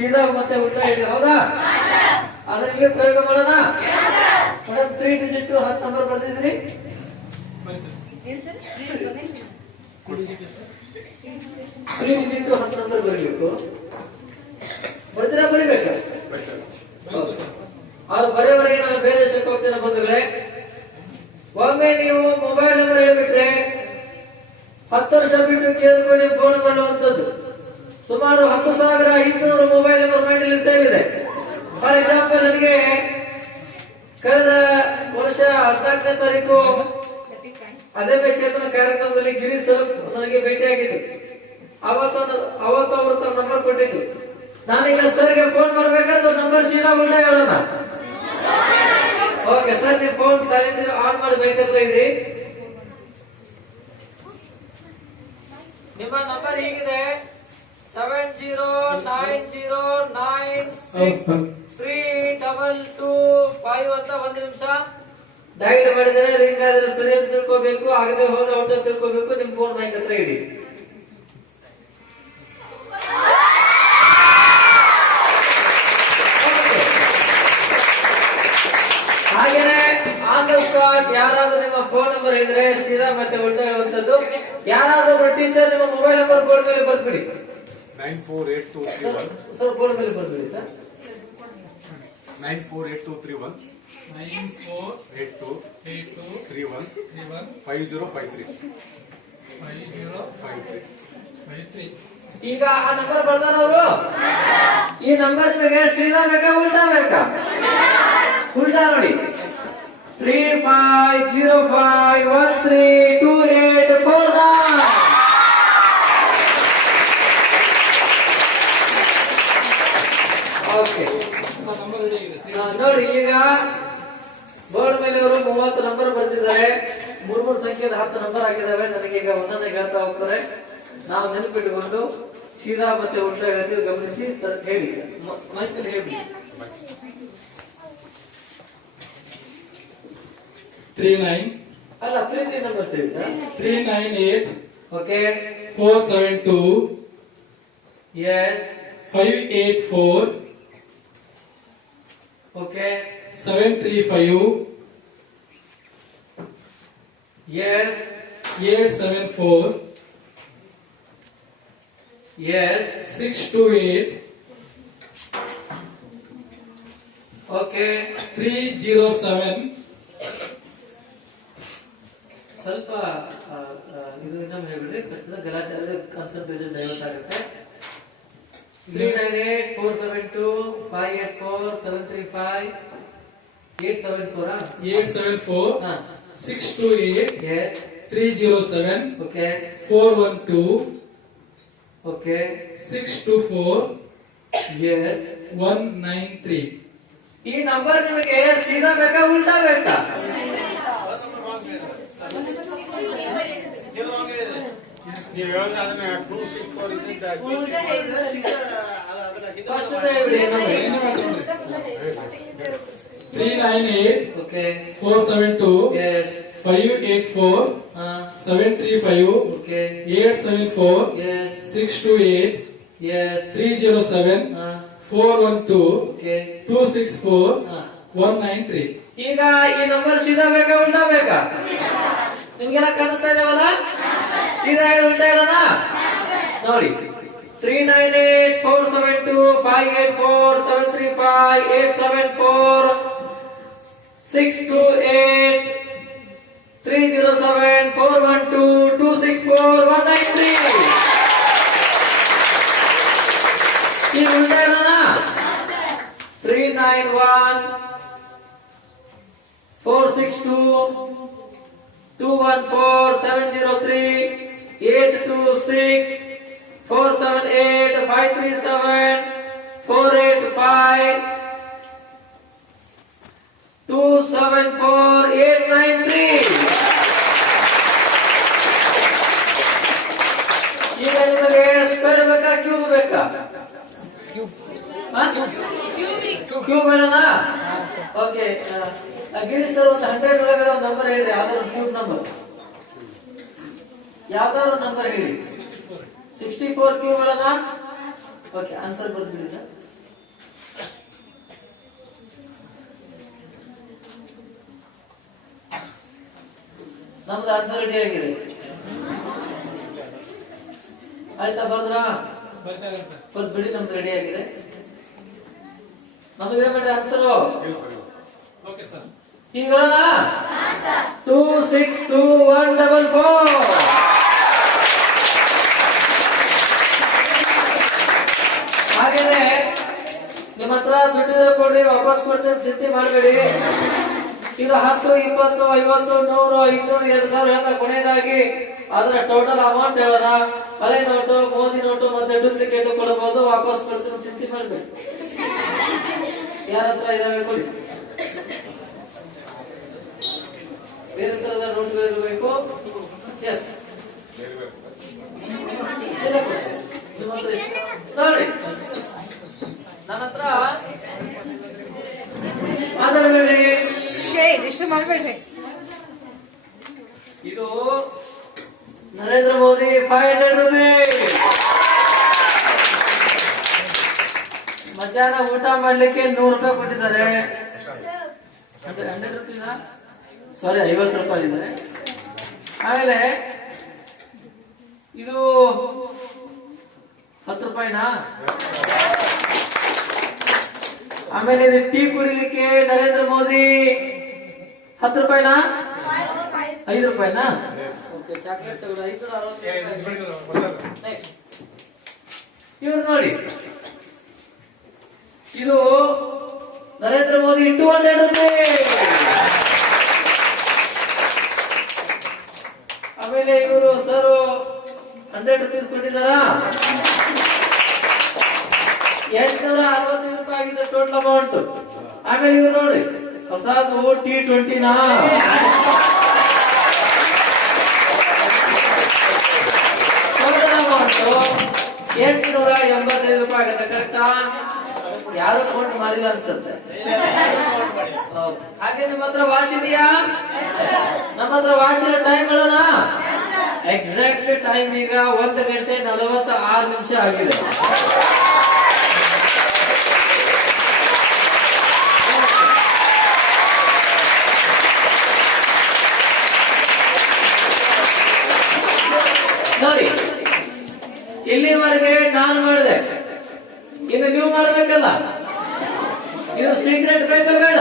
ಸೀದಾ ಮತ್ತೆ ಉಲ್ಟಾ ಇದೆ, ಹೌದಾ? ಅದನ್ನ ಈಗ ಪ್ರಯೋಗ ಮಾಡೋಣ. ಮೇಡಮ್ 3 ಡಿಜಿಟ್ 10 ನಂಬರ್ ಬರ್ದಿದ್ರಿ? 3 ಡಿಜಿಟ್ 10 ನಂಬರ್ ಬರೀಬೇಕು. ಬರ್ತೀರಾ? ಬರೀಬೇಕು. ಅದು ಬರೆಯವರೆಗೆ ನಾನು ಬೇರೆ ದೇಶಕ್ಕೆ ಹೋಗ್ತೇನೆ ಬಂಧುಗಳೇ. ಒಮ್ಮೆ ನೀವು ಮೊಬೈಲ್ ನಂಬರ್ ಹೇಳ್ಬಿಟ್ರೆ 10 ವರ್ಷ ಬಿಟ್ಟು ಕೇಳ್ಕೊಂಡು ಫೋನ್ ಮಾಡುವಂತದ್ದು. ಸುಮಾರು 10,500 ಮೊಬೈಲ್ ನಂಬರ್ ಮೈಂಡಲ್ಲಿ ಸೇವ್ ಇದೆ. ಫಾರ್ ಎಕ್ಸಾಂಪಲ್, ನನಗೆ ಕಳೆದ ವರ್ಷ 14ನೇ ತಾರೀಕು ಅದೇ ಕ್ಷೇತ್ರ ಕಾರ್ಯಕ್ರಮದಲ್ಲಿ ಗಿರೀಶ್ ನನಗೆ ಭೇಟಿಯಾಗಿದ್ದು. ಅವತ್ತು ಅವರು ತಮ್ಮ ನಂಬರ್ ಕೊಟ್ಟಿದ್ದು. ನಾನೀಗ ಸರ್ಗೆ ಫೋನ್ ಮಾಡ್ಬೇಕಾದ್ರೆ ನಂಬರ್ ಸೀದಾ ಉಲ್ಟಾ ಹೇಳೋಣ. ಓಕೆ ಸರ್, ನೀವು ಫೋನ್ ಸೈಲೆಂಟ್ ಆನ್ ಮಾಡಬೇಕಾದ್ರೆ ಇಡಿ. ನಿಮ್ಮ ನಂಬರ್ ಹೀಗಿದೆ 7090963225 ಅಂತ. 1 ನಿಮಿಷ ಡೈಟ್ ಮಾಡಿದರೆ ರಿಂಗ್ ಆದ್ರೆ ಸರಿ ಅಂತ ತಿಳ್ಕೋಬೇಕು, ಆಗದೆ ಹೋದ್ರೆ ಔಟ್ ಅಂತ ತಿಳ್ಕೋಬೇಕು. ನಿಮ್ ಫೋನ್ ಮೈಕ್ ಹತ್ರ ಇಡಿ. ಹಾಗೇನೆ ಆನ್ ದ ಸ್ಪಾಟ್ ಯಾರಾದ್ರೂ ನಿಮ್ಮ ಫೋನ್ ನಂಬರ್ ಹೇಳಿದ್ರೆ ಸೀದಾ ಮತ್ತೆ ಉಲ್ಟಾ ಹೇಳುವಂತದ್ದು. ಯಾರಾದ್ರೂ ಟೀಚರ್ ನಿಮ್ಮ ಮೊಬೈಲ್ ನಂಬರ್ ಬೋರ್ಡ್ ಮೇಲೆ ಬರ್ಬಿಡಿ. 948231 ಸರ್ ಬೋರ್ಡ್ ಮೇಲೆ ಬರ್ಬಿಡಿ ಸರ್. 948231 948231 5053 5053. ಈಗ ಆ ನಂಬರ್ ಬರ್ದಾರವರು. ಈ ನಂಬರ್ ನಿಮಗೆ ಸೀದಾ ಬೇಕಾ ಉಲ್ಟಾ ಬೇಕಾ? ಉಲ್ಟಾ ನೋಡಿ. 3505132849. ಓಕೆ ನೋಡಿ, ಈಗ ಬೋರ್ಡ್ ಮೇಲೆ ಅವರು 30 ನಂಬರ್ ಬರ್ತಿದ್ದಾರೆ. 3 ಸಂಖ್ಯೆದ 10 ನಂಬರ್ ಆಗಿದ್ದಾವೆ. ನನಗೆ ಈಗ ಒಂದನ್ನೇ ಹೇಳ್ತಾ ಹೋಗ್ತಾರೆ. ನಾವು ನೆನಪಿಟ್ಟುಕೊಂಡು ಸೀದಾ ಮತ್ತೆ ಉಲ್ಟಾ ಹೇಳ್ತೀವಿ. ಗಮನಿಸಿ ಸರ್, ಹೇಳಿ ಸರ್, ಮೈಕಲ್ಲಿ ಹೇಳಿ. 39 ಅಲ್ಲ 3 ನಂಬರ್ಸ್ ಹೇಳಿ sir. 398 okay 472 yes 584 okay 735 yes 874 yes 628 okay 307. ಸ್ವಲ್ಪ ಇದು ಇನ್ನೊಮ್ಮೆ ಹೇಳ್ಬಿಡ್ರಿ. ಕಷ್ಟದ ಗಲಾಟೆ ಆದ್ರೆ ಕಾನ್ಸಂಟ್ರೇಷನ್ ಡೈವರ್ಟ್ ಆಗುತ್ತೆ. 398484735 874 628 yes 307 okay 412 okay 624 yes 193. ಈ ನಂಬರ್ ನಿಮಗೆ ಸೀದಾ ಬೇಕಾ ಉಲ್ಟಾ ಬೇಕಾ? ನೀವು ಹೇಳೋದು ಅದನ್ನ 264 ಇದ್ದಿದ್ದ 398 okay 472 yes 584 735 okay 874 yes 628 yes 307 412 okay 264 193. ಈಗ ಈ ನಂಬರ್ ಸೀದಾ ಬೇಕಾ ಉಲ್ಟಾ ಬೇಕಾ? ನಿಮ್ಗೆಲ್ಲ ಕಾಣಿಸ್ತಾ ಇದಾವಲ್ಲ? ಸೀದಾ ಉಲ್ಟಾ ಹೇಳೋಣ ನೋಡಿ. 398472584735874 628 307 412 264 193. ಈ ಉಲ್ಟಾ ಹೇಳೋಣ. 391 462 214 703 826 478 537 485 274 893. ಈಗ ನಿಮಗೆ ಸ್ಕ್ವೇರ್ ಬೇಕಾ ಕ್ಯೂಬ್ ಬೇಕಾ? ಕ್ಯೂಬ್ ಬೇಡನಾ? ಓಕೆ, ಗಿರೀಶ್ ಸರ್ ಒಂದು 100 ಒಳಗಡೆ ಒಂದು ನಂಬರ್ ಹೇಳಿ. ಯಾವ್ದಾದ್ರು ಕ್ಯೂಬ್ ನಂಬರ್ ಯಾವ್ದಾದ್ರು ನಂಬರ್ ಹೇಳಿ. 64 ಕ್ಯೂಬ್ ಒಳಗ. ಓಕೆ, ಆನ್ಸರ್ ಬರ್ತೀವಿ ಸರ್. ನಮ್ದು ಆನ್ಸರ್ ರೆಡಿ ಆಗಿದೆ. ಆಯ್ತಾ, ಬರ್ದ್ರಾ? ಬರ್ದ್ ಬಿಡಿ, ನಮ್ದು ರೆಡಿ ಆಗಿದೆ. ನಮಗೆ ಬೇಡ ಆನ್ಸರು. Okay sir. ಈಗ 262144. ಹಾಗೇನೆ ನಿಮ್ಮ ಹತ್ರ ದುಡ್ಡಿದ್ರೆ ಕೊಡ್ರಿ, ವಾಪಸ್ ಕೊಡ್ತೇನೆ, ಚಿಂತೆ ಮಾಡಬೇಡಿ. ಇದು 10, 20, 50, 100, 500, 2000 ಅಂತ ಕೊನೆಯದಾಗಿ ಅದರ ಟೋಟಲ್ ಅಮೌಂಟ್ ಹೇಳೋಣ. ಹಳೆ ನೋಟು, ಮೋದಿ ನೋಟು ಮತ್ತೆ ಡೂಪ್ಲಿಕೇಟ್ ಕೊಡಬಹುದು, ವಾಪಸ್ ಕೊಡ್ತೀನಿ, ಚಿಂತೆ ಮಾಡಬೇಡಿ. ಯಾರ ಹತ್ರ ಇದಾವೆ ಕೊಡಿ. ಬೇರೆ ತರದ ನೋಟುಗಳು ಇರಬೇಕು. ಎಸ್, ನೋಡಿ ನನ್ನ ಹತ್ರ ಮಾತಾಡಬೇಡಿ, ಇಷ್ಟು ಮಾಡ್ಬೇಡ್ರಿ. ಇದು ನರೇಂದ್ರ ಮೋದಿ 500 ರೂಪೀಸ್. ಮಧ್ಯಾಹ್ನ ಊಟ ಮಾಡ್ಲಿಕ್ಕೆ 100 ರೂಪಾಯಿ ಕೊಟ್ಟಿದ್ದಾರೆ. 100 ರೂಪೀಸ್, ಸಾರಿ 50 ರೂಪಾಯಿ ಇದೆ. ಆಮೇಲೆ ಇದು 10 ರೂಪಾಯಿನಾ? ಆಮೇಲೆ ಇದು ಟೀ ಕುಡಿಲಿಕ್ಕೆ ನರೇಂದ್ರ ಮೋದಿ 10 ರೂಪಾಯಿನಾ? 5 ರೂಪಾಯಿನಾ? ಓಕೆ, ಚಾಕ್ಲೇಟ್ ತಗೊಳ್ಳಿ. 560. ಇವ್ರು ನೋಡಿ, ಇದು ನರೇಂದ್ರ ಮೋದಿ 200 ರೂಪಾಯಿ. ಆಮೇಲೆ ಇವರು ಸರ್ 100 ರೂಪೀಸ್ ಕೊಟ್ಟಿದ್ದಾರಾ? 865 ರೂಪಾಯಿ ಆಗಿದೆ ಟೋಟಲ್ ಅಮೌಂಟ್. ಆಮೇಲೆ ಇವ್ರು ನೋಡಿ, ಹೊಸದು T20 ಟೋಟಲ್ ಅಮೌಂಟ್ 885 ರೂಪಾಯಿ ಆಗುತ್ತೆ. ಕರೆಕ್ಟಾ? ಯಾರು ಅಕೌಂಟ್ ಮಾಡಿಲ್ಲ ಅನ್ಸುತ್ತೆ. ಹಾಗೆ ನಿಮ್ಮ ಹತ್ರ ವಾಚ್ ಇದೆಯಾ? ನಮ್ಮ ಹತ್ರ ವಾಚಿನ ಟೈಮ್ ಹೇಳೋಣ. ಎಕ್ಸಾಕ್ಟ್ ಟೈಮ್ ಈಗ 1 ಗಂಟೆ 46 ನಿಮಿಷ ಆಗಿದೆ. ನೋಡಿ, ಇಲ್ಲಿವರೆಗೆ ನಾನು ಮಾಡಿದೆ, ಇನ್ನು ನೀವು ಮಾಡಬೇಕಲ್ಲ. ಇದು ಸೀಕ್ರೆಟ್ ಬೇಕಾ ಬೇಡ?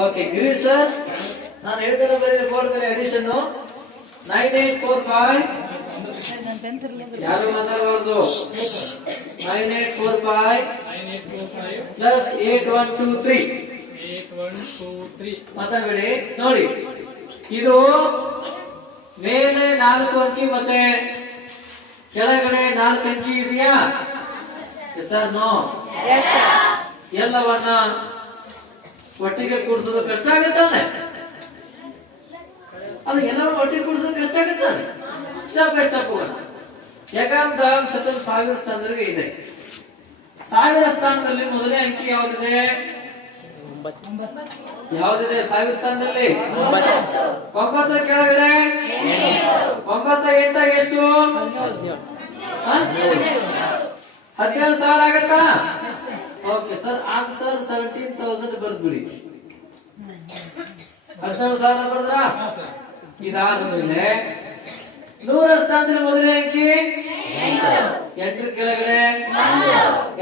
ಓಕೆ, ಗಿರೀಶ್ ಸರ್, ನಾನು ಹೇಳ್ತಾರೆ ಬರೀ ಬೋರ್ಡ್ ಮೇಲೆ ಅಡಿಷನ್ 9845. ಯಾರು ಮಾತಾಡಬಾರ್ದು. 9845 ಪ್ಲಸ್ 8123 ಮಾತಾಡಬೇಡಿ. ನೋಡಿ, ಇದು ಮೇಲೆ 4 ಅಂಕಿ ಮತ್ತೆ ಕೆಳಗಡೆ 4 ಅಂಕಿ ಇದೆಯಾ? Sir no. ಎಲ್ಲವನ್ನ ಒಟ್ಟಿಗೆ ಕೂಡಿಸೋದು ಕಷ್ಟ ಆಗುತ್ತಾನೆ. ಅದು ಎಲ್ಲವನ್ನ ಒಟ್ಟಿಗೆ ಕೂಡಿಸೋದು ಕಷ್ಟ ಆಗುತ್ತಾನೆ. ಸ್ಟೆಪ್ ಬೈ ಸ್ಟೆಪ್ ಹೋಗೋಣ. ಯಾಕಂತ 1000 ಸ್ಥಾನದಲ್ಲಿ ಇದೆ. 1000 ಸ್ಥಾನದಲ್ಲಿ ಮೊದಲನೇ ಅಂಕಿ ಯಾವುದಿದೆ? ಯಾವುದಿದೆ 1000 ಸ್ಥಾನದಲ್ಲಿ? 9 ಕೆಳಗಡೆ 9 8 ಎಷ್ಟು? 17,000 ಆಗತ್ತಾ? Okay sir, answer 17,000 ಬರ್ದ್ಬಿಡಿ. 17,000 ಬರ್ದ್ರಾ? ಇದಾದ ಮೇಲೆ 100 ಸ್ಥಾನದಲ್ಲಿ ಮೊದಲನೇ ಅಂಕಿ 8 ಕೆಳಗಡೆ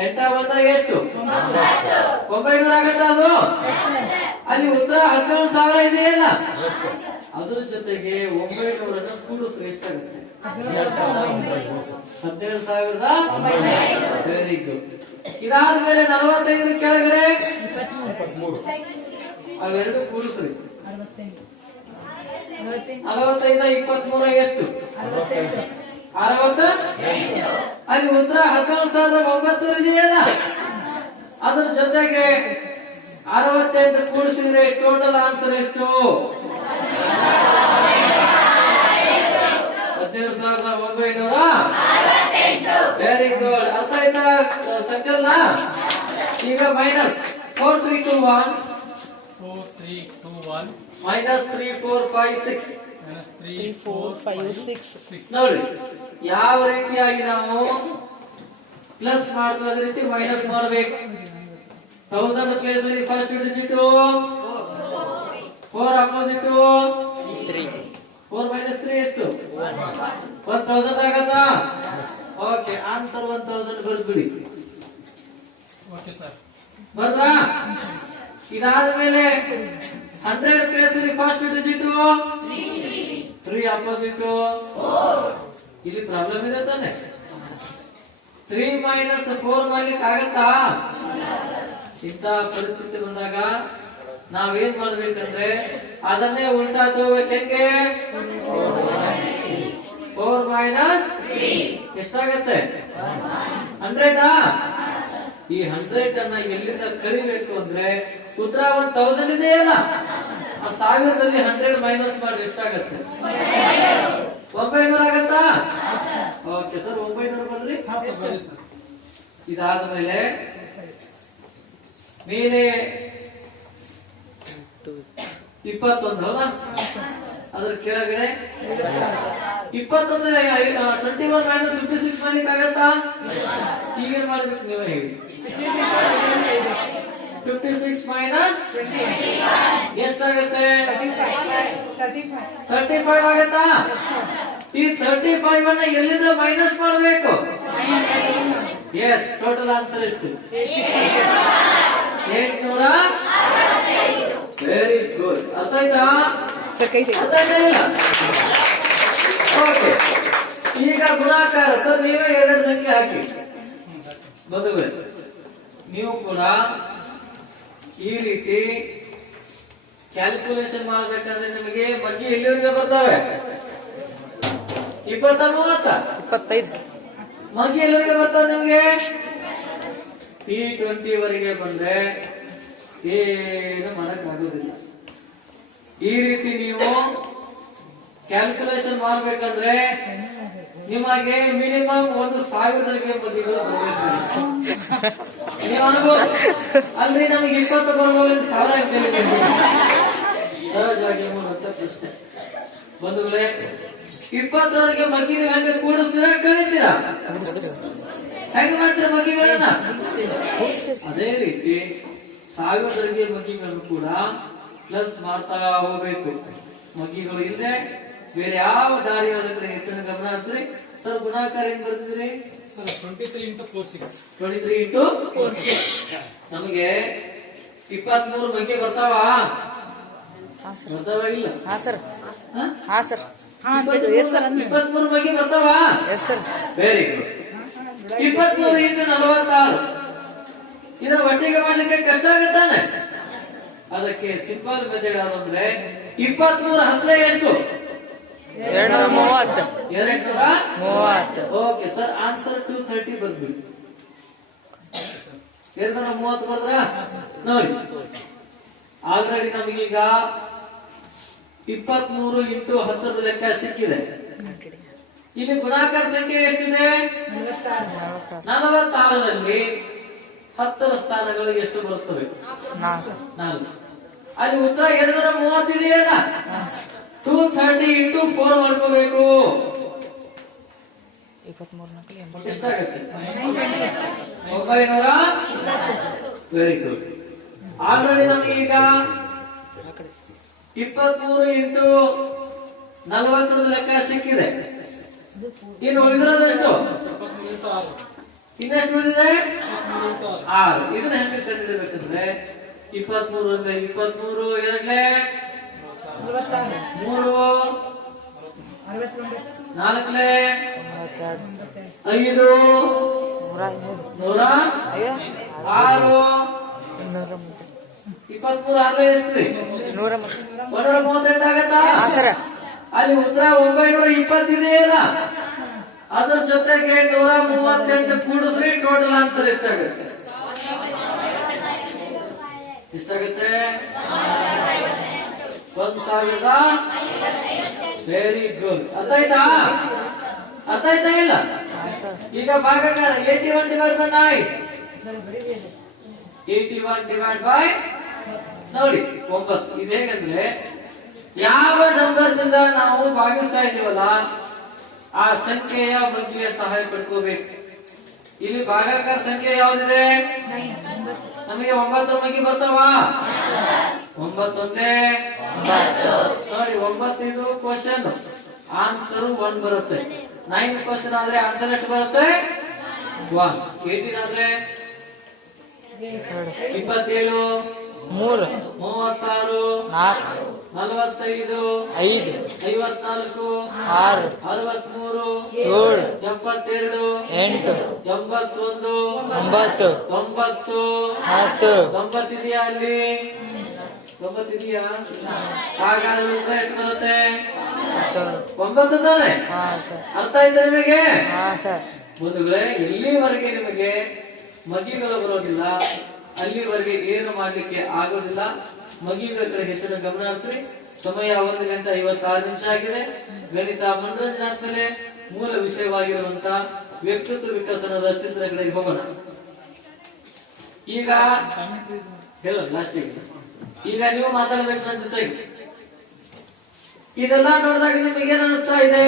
8 ಬಂದಾಗ ಎಷ್ಟು? 900 ಆಗತ್ತ. ಅದು ಅಲ್ಲಿ ಉತ್ತರ 17,000 ಇದೆಯಲ್ಲ, ಅದ್ರ ಜೊತೆಗೆ 900 ಕೂಡಿಸು ಎಷ್ಟಾಗುತ್ತೆ? 17,000. Very good. ಇದಾದ್ಮೇಲೆ 45 ಕೆಳಗಡೆ 23. ಅವೆರಡು ಕೂಡಿಸ್ರಿ. 45 23 ಎಷ್ಟು? 68. ಅಲ್ಲಿ ಉತ್ತರ 17,900 ಇದೆಯಲ್ಲ, ಅದ್ರ ಜೊತೆಗೆ 68 ಕೂಡಿಸಿದ್ರೆ ಟೋಟಲ್ ಆನ್ಸರ್ ಎಷ್ಟು? 17,900. Very good. ಅರ್ಥ ಆಯ್ತಾ ಸಂಕಲನ? ಈಗ ಮೈನಸ್ 4321 ಮೈನಸ್ 3456 ನೋಡಿ, ಯಾವ ರೀತಿಯಾಗಿ ನಾವು ಪ್ಲಸ್ ಮಾಡ್ತೀವಿ ಅದೇ ರೀತಿ ಮೈನಸ್ ಮಾಡಬೇಕು. 1000 ಪ್ಲೇಸ್ ಅಲ್ಲಿ ಫಸ್ಟ್ ಡಿಜಿಟ್ 4, ಅಪೋಸಿಟ್ 3. 4 - 3 ಎಷ್ಟು 1000 ಆಗತ್ತಾ? ಓಕೆ, ಆನ್ಸರ್ 1000 ಬರ್ದ್ಬಿಡಿ. Okay sir. ಬರ್ರಾ? ಇದಾದ್ಮೇಲೆ 100 ಪ್ಲೇಸ್ ಫಸ್ಟ್ ಡಿಜಿಟ್ 3 ಅಪೋಸಿಟ್ ಇಲ್ಲಿ ಪ್ರಾಬ್ಲಮ್ ಇದೆ ತಾನೆ. 3 - 4 ಮಾಡ್ಲಿಕ್ಕೆ ಆಗತ್ತಾ? ಇಂಥ ಪರಿಸ್ಥಿತಿ ಬಂದಾಗ ನಾವೇನ್ ಮಾಡ್ಬೇಕಂದ್ರೆ ಅದನ್ನೇ ಉಲ್ಟಾ ತಗೋಬೇಕು. ಹೆಂಗೆ? 4 - ಎಷ್ಟಾಗತ್ತೆ? 100. ಈ 100 ಅನ್ನ ಎಲ್ಲಿಂದ ಕಳಿಬೇಕು ಅಂದ್ರೆ ಉತ್ತರ 1000 ಇದೆಯಲ್ಲ, ಆ 1000ದಲ್ಲಿ 100 ಮೈನಸ್ ಮಾಡಿ ಎಷ್ಟಾಗತ್ತೆ? 900 ಆಗತ್ತಾ? ಓಕೆ ಸರ್, 900 ಬರ್ರಿ. ಇದಾದ್ಮೇಲೆ ಮೇಲೆ 21 ಹೌದಾ? ಅದ್ರ ಕೆಳಗಡೆ 21 21 - 56 ಮಾಡ್ಲಿಕ್ಕೆ ಆಗತ್ತಾ? ಈಗೇನ್ ಮಾಡ್ಬೇಕು ನೀವು ಹೇಳಿ? 56 - ಎಷ್ಟಾಗತ್ತೆ? 35 ಆಗತ್ತಾ? ಈ 35 ಅನ್ನ ಎಲ್ಲಿಂದ ಮೈನಸ್ ಮಾಡಬೇಕು? ಎಸ್, ಟೋಟಲ್ ಆನ್ಸರ್ ಎಷ್ಟು? 865. Very good. ಅರ್ಥ ಆಯ್ತಾ? ಅರ್ಥ ಆಯ್ತಾ? ಓಕೆ, ಈಗ ಗುಣಾಕಾರ. ಸರ್ ನೀವೇ 2 ಸಂಖ್ಯೆ ಹಾಕಿ. ಬಂಧುಗಳೇ, ನೀವು ಕೂಡ ಈ ರೀತಿ ಕ್ಯಾಲ್ಕುಲೇಷನ್ ಮಾಡಬೇಕಾದ್ರೆ ನಿಮಗೆ ಬಗ್ಗೆ ಎಲ್ಲಿವರೆಗೆ ಬರ್ತವೆ? 20 30 25 ಮಗಿ ಎಲ್ಲಿವರೆಗೆ ಬರ್ತದೆ ನಿಮಗೆ? T20 ವರೆಗೆ ಬಂದ್ರೆ ಏನು ಮಾಡಕ್ ಆಗೋದಿಲ್ಲ. ಈ ರೀತಿ ನೀವು ಕ್ಯಾಲ್ಕುಲೇಷನ್ ಮಾಡ್ಬೇಕಂದ್ರೆ ನಿಮಗೆ ಮಿನಿಮಮ್ 1000 ಬದಿಗಳು ಬರಬೇಕು. ನೀವು ಅನ್ಬೋದು ಅಲ್ರಿ ನಮ್ಗೆ 20 ಬರ್ಬೋದು, ಸಾಲ ಸಹಜವಾಗಿ ಮಾಡುವಂತ ಪ್ರಶ್ನೆ. ಬಂಧುಗಳೇ, 20ರವರೆಗೆ ಮಗ್ಗಿ ನೀವು ಹೆಂಗೆ ಕೂಡಿಸ್ತೀರಾ, ಕಳಿತೀರಾ? ಹೆಂಗೆ ಮಾಡ್ತೀರಾ ಮಗ್ಗಿಗಳನ್ನ? ಅದೇ ರೀತಿ 1000ರವರೆಗೆ ಮಗ್ಗಿಗಳನ್ನು ಕೂಡ ಪ್ಲಸ್ ಮಾಡ್ತಾ ಹೋಗ್ಬೇಕು. ಮಗ್ಗಿಗಳು ಇಲ್ಲದೆ ಬೇರೆ ಯಾವ ದಾರಿ ಕಡೆ ಹೆಚ್ಚಿನ ಗಮನ ಹರಿಸ್ರಿ. ಸರ್ ಗುಣಾಕಾರ ಏನ್ ಬರ್ತಿದ್ರಿ? ಸರ್ 23 × 46. 23 × 46. ನಮಗೆ 23 ಮಗ್ಗಿ ಬರ್ತಾವ? ಬರ್ತಾವ ಇಲ್ಲ? ಹಾ ಸರ್. 23 ಮಗ್ಗಿ ಬರ್ತಾವ? Very good. 23 × 46 ಇದರ ಒಟ್ಟಿಗೆ ಮಾಡ್ಲಿಕ್ಕೆ ಕಷ್ಟ ಆಗತ್ತಾನೆ. ಅದಕ್ಕೆ ಸಿಂಪಲ್ ಮೆಥಡ್ ಯಾವ್ದಂದ್ರೆ 23 10 ಎಷ್ಟು? 230. 230. Okay sir, answer 230 ಬರ್ಬಿಡಿ. 230 ಬರ್ದ್ರ? ನೋಡಿ, ಆಲ್ರೆಡಿ ನಮಗೀಗ 23 × 10 ಲೆಕ್ಕ ಸಿಕ್ಕಿದೆ. ಇಲ್ಲಿ ಗುಣಾಕಾರ ಸಂಖ್ಯೆ ಎಷ್ಟಿದೆ? 46ರಲ್ಲಿ 10ರ ಸ್ಥಾನಗಳು ಎಷ್ಟು ಬರುತ್ತವೆ? 4. ಅಲ್ಲಿ ಉತ್ತರ 230 ಇದೆಯಲ್ಲ, 230 × 4 ಮಾಡ್ಕೋಬೇಕು. ಎಷ್ಟಾಗುತ್ತೆ? 900. Very good. ಆಲ್ರೆಡಿ ನಮಗೀಗ 23 × 40 ಲೆಕ್ಕ ಸಿಕ್ಕಿದೆ. ಇನ್ನು ಉಳಿದಿರೋದೆಷ್ಟು? ಇನ್ನೆಷ್ಟು ಉಳಿದಿದೆ? 6. ಇದನ್ನ ಹೆಂಗೆ ಕಂಡುಹಿಡಬೇಕಂದ್ರೆ 23 ಅಂದ್ರೆ 23 ಎರಡ್ಲೆ 3 4ಲೆ 5 100 6 23 6ಲೆ ಎಷ್ಟು? 138 ಆಗತ್ತಾ? ಅಲ್ಲಿ ಉತ್ತರ 920 ಇದೆಯಲ್ಲ, ಅದ್ರ ಜೊತೆಗೆ 138 ಕೂಡಿಸ್ರಿ, ಟೋಟಲ್ ಆನ್ಸರ್ ಎಷ್ಟಾಗುತ್ತೆ? ಎಷ್ಟಾಗುತ್ತೆ? 1000. Very good. ಅರ್ಥ ಆಯ್ತಾ? ಅರ್ಥ ಆಯ್ತಾ ಇಲ್ಲ? ಈಗ ಭಾಗಾಕಾರ 81 / 9. 81 / ನೋಡಿ 9. ಇದು ಹೇಗಂದ್ರೆ ಯಾವ ನಂಬರ್ ನಿಂದ ನಾವು ಭಾಗಿಸ್ತಾ ಇದೀವಲ್ಲ ಆ ಸಂಖ್ಯೆಯ ಬಗ್ಗೆ ಸಹಾಯ ಪಡ್ಕೋಬೇಕು. ಇಲ್ಲಿ ಭಾಗಾಕಾರ ಸಂಖ್ಯೆ ಯಾವ್ದಿದೆ? ನಮಗೆ 9 ಮಗ್ಗಿ ಬರ್ತಾವ? ಒಂಬತ್ತೊಂದೇ ನೋಡಿ, 9 ಇದು ಕ್ವಶನ್, ಆನ್ಸರ್ 1 ಬರುತ್ತೆ. 9 ಕ್ವಶನ್ ಆದ್ರೆ ಆನ್ಸರ್ ಎಷ್ಟು ಬರುತ್ತೆ? 1. 18 ಆದ್ರೆ 27, 3 36, 4 45, 5 54, 6 63, 7 72, 8 81, 9 90, 10 90 ಇದೆಯಾ ಅಲ್ಲಿ? 90 ಇದೆಯಾ? ಹಾಗಾದ್ರೆ ಉತ್ತರ ಎಷ್ಟು ಬರುತ್ತೆ? 9 ತಾನೆ? ಹಾ ಸರ್. ಅರ್ಥ ಆಯ್ತಾ ನಿಮಗೆ? ಹಾ ಸರ್. ಬಂಧುಗಳೇ, ಎಲ್ಲಿವರೆಗೆ ನಿಮಗೆ ಮಗಿಗಳು ಬರೋದಿಲ್ಲ ಅಲ್ಲಿವರೆಗೆ ಏನು ಮಾಡ್ಲಿಕ್ಕೆ ಆಗೋದಿಲ್ಲ. ಮಗಿಗಳ ಕಡೆ ಹೆಚ್ಚಿನ ಗಮನ ಹರಿಸ್ರಿ. ಸಮಯ 1:56 ಆಗಿದೆ. ಗಣಿತ ಮನೋರಂಜನೆ ಆದ್ಮೇಲೆ ಮೂಲ ವಿಷಯವಾಗಿರುವಂತ ವ್ಯಕ್ತಿತ್ವ ವಿಕಸನದ ಚಿಂತನೆಗಳಿಗೆ ಹೋಗೋಣ. ಈಗ ಹೇಳೋ ಲಾಸ್ಟಿಗೆ, ಈಗ ನೀವು ಮಾತಾಡ್ಬೇಕು ನನ್ನ ಜೊತೆಗೆ. ಇದೆಲ್ಲ ನೋಡಿದಾಗ ನಿಮಗೆ ಏನ್ ಅನಿಸ್ತಾ ಇದೆ?